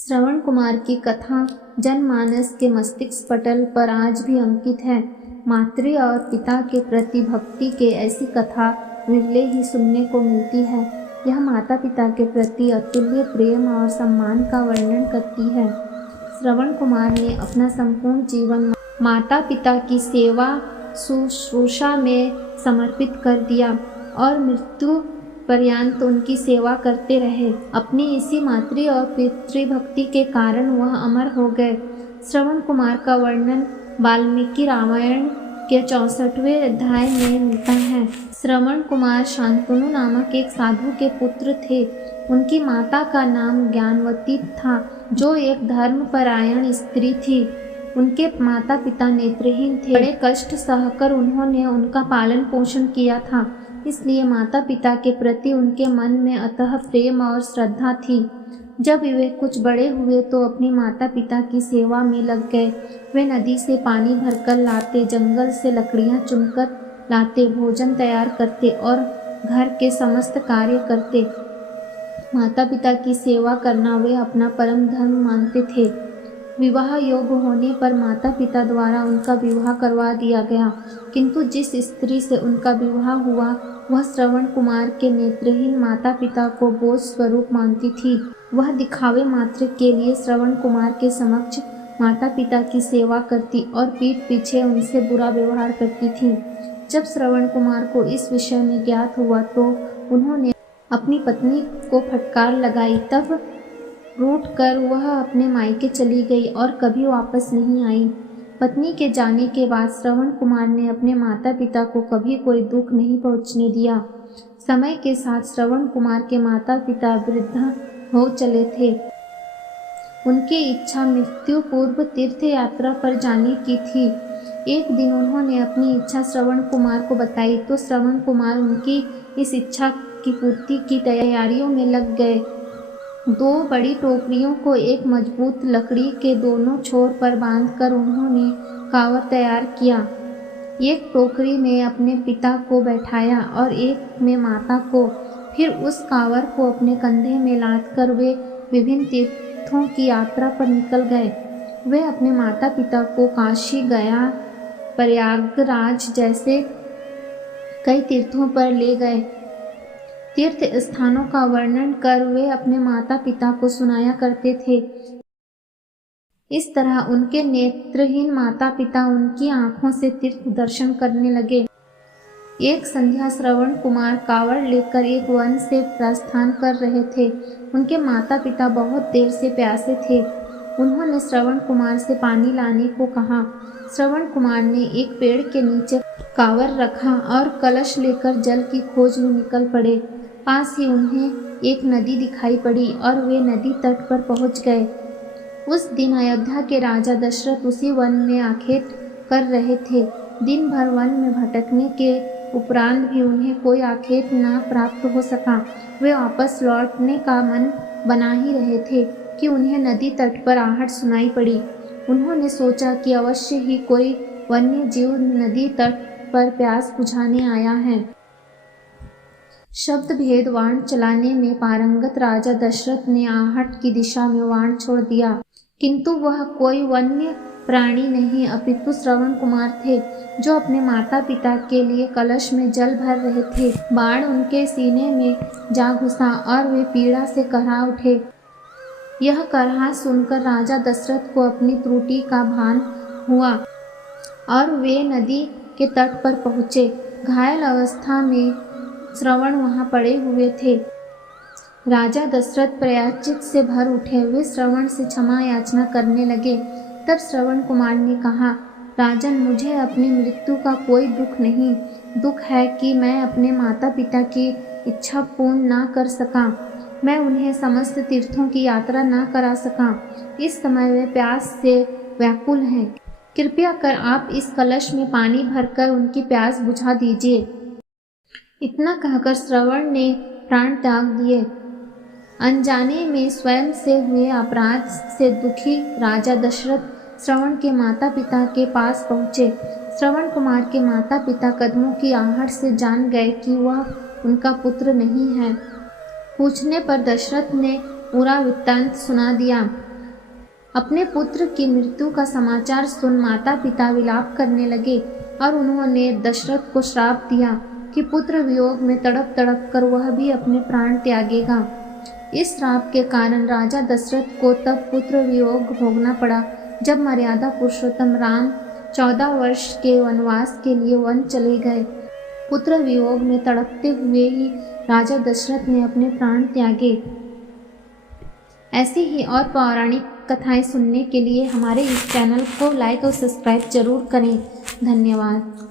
श्रवण कुमार की कथा जनमानस के मस्तिष्क पटल पर आज भी अंकित है। मातृ और पिता के प्रति भक्ति के ऐसी कथा विरले ही सुनने को मिलती है। यह माता पिता के प्रति अतुल्य प्रेम और सम्मान का वर्णन करती है। श्रवण कुमार ने अपना संपूर्ण जीवन माता पिता की सेवा शुश्रूषा में समर्पित कर दिया और मृत्यु पर्यंत उनकी सेवा करते रहे। अपनी इसी मातृ और पितृभक्ति के कारण वह अमर हो गए। श्रवण कुमार का वर्णन वाल्मीकि रामायण के 64वें अध्याय में मिलता है। श्रवण कुमार शांतनु नामक एक साधु के पुत्र थे। उनकी माता का नाम ज्ञानवती था, जो एक धर्मपरायण स्त्री थी। उनके माता पिता नेत्रहीन थे। बड़े कष्ट सहकर उन्होंने उनका पालन पोषण किया था, इसलिए माता पिता के प्रति उनके मन में अतः प्रेम और श्रद्धा थी। जब वे कुछ बड़े हुए तो अपने माता पिता की सेवा में लग गए। वे नदी से पानी भरकर लाते, जंगल से लकड़ियां चुनकर लाते, भोजन तैयार करते और घर के समस्त कार्य करते। माता पिता की सेवा करना वे अपना परम धर्म मानते थे। विवाह योग्य होने पर माता पिता द्वारा उनका विवाह करवा दिया गया, किंतु जिस स्त्री से उनका विवाह हुआ वह श्रवण कुमार के नेत्रहीन माता पिता को बोझ स्वरूप मानती थी। वह दिखावे मात्र के लिए श्रवण कुमार के समक्ष माता पिता की सेवा करती और पीठ पीछे उनसे बुरा व्यवहार करती थी। जब श्रवण कुमार को इस विषय में ज्ञात हुआ तो उन्होंने अपनी पत्नी को फटकार लगाई। तब रूठ कर वह अपने मायके चली गई और कभी वापस नहीं आई। पत्नी के जाने के बाद श्रवण कुमार ने अपने माता पिता को कभी कोई दुख नहीं पहुंचने दिया। समय के साथ श्रवण कुमार के माता पिता वृद्ध हो चले थे। उनकी इच्छा मृत्यु पूर्व तीर्थ यात्रा पर जाने की थी। एक दिन उन्होंने अपनी इच्छा श्रवण कुमार को बताई तो श्रवण कुमार उनकी इस इच्छा की पूर्ति की तैयारियों में लग गए। 2 बड़ी टोकरियों को एक मजबूत लकड़ी के दोनों छोर पर बांधकर उन्होंने कांवर तैयार किया। एक टोकरी में अपने पिता को बैठाया और एक में माता को। फिर उस कांवर को अपने कंधे में लादकर वे विभिन्न तीर्थों की यात्रा पर निकल गए। वे अपने माता पिता को काशी, गया, प्रयागराज जैसे कई तीर्थों पर ले गए। तीर्थ स्थानों का वर्णन कर वे अपने माता पिता को सुनाया करते थे। इस तरह उनके नेत्रहीन माता पिता उनकी आंखों से तीर्थ दर्शन करने लगे। एक संध्या श्रवण कुमार कावड़ लेकर एक वन से प्रस्थान कर रहे थे। उनके माता पिता बहुत देर से प्यासे थे। उन्होंने श्रवण कुमार से पानी लाने को कहा। श्रवण कुमार ने एक पेड़ के नीचे कांवर रखा और कलश लेकर जल की खोज में निकल पड़े। पास ही उन्हें एक नदी दिखाई पड़ी और वे नदी तट पर पहुंच गए। उस दिन अयोध्या के राजा दशरथ उसी वन में आखेट कर रहे थे। दिन भर वन में भटकने के उपरांत भी उन्हें कोई आखेट न प्राप्त हो सका। वे वापस लौटने का मन बना ही रहे थे कि उन्हें नदी तट पर आहट सुनाई पड़ी। उन्होंने सोचा कि अवश्य ही कोई वन्य जीव नदी तट पर प्यास बुझाने आया है। शब्द भेद वाण चलाने में पारंगत राजा दशरथ ने आहट की दिशा में वाण छोड़ दिया, किंतु वह कोई वन्य प्राणी नहीं अपितु श्रवण कुमार थे, जो अपने माता पिता के लिए कलश में जल भर रहे थे। बाण उनके सीने में जा घुसा और वे पीड़ा से करहा उठे। यह करहा सुनकर राजा दशरथ को अपनी त्रुटि का भान हुआ और वे नदी के तट पर पहुँचे। घायल अवस्था में श्रवण वहां पड़े हुए थे। राजा दशरथ प्रायश्चित से भर उठे। वे श्रवण से क्षमा याचना करने लगे। तब श्रवण कुमार ने कहा, राजन, मुझे अपनी मृत्यु का कोई दुख नहीं। दुख है कि मैं अपने माता पिता की इच्छा पूर्ण ना कर सका। मैं उन्हें समस्त तीर्थों की यात्रा ना करा सका। इस समय वे प्यास से व्याकुल हैं। कृपया कर आप इस कलश में पानी भरकर उनकी प्यास बुझा दीजिए। इतना कहकर श्रवण ने प्राण त्याग दिए। अनजाने में स्वयं से हुए अपराध से दुखी राजा दशरथ श्रवण के माता पिता के पास पहुँचे। श्रवण कुमार के माता पिता कदमों की आहट से जान गए कि वह उनका पुत्र नहीं है। पूछने पर दशरथ ने पूरा वृत्तांत सुना दिया। अपने पुत्र की मृत्यु का समाचार सुन माता पिता विलाप करने लगे और उन्होंने दशरथ को श्राप दिया कि पुत्र वियोग में तड़प तड़प कर वह भी अपने प्राण त्यागेगा। इस श्राप के कारण राजा दशरथ को तब पुत्र वियोग भोगना पड़ा जब मर्यादा पुरुषोत्तम राम 14 वर्ष के वनवास के लिए वन चले गए। पुत्र वियोग में तड़पते हुए ही राजा दशरथ ने अपने प्राण त्यागे। ऐसी ही और पौराणिक कथाएं सुनने के लिए हमारे इस चैनल को लाइक और सब्सक्राइब जरूर करें। धन्यवाद।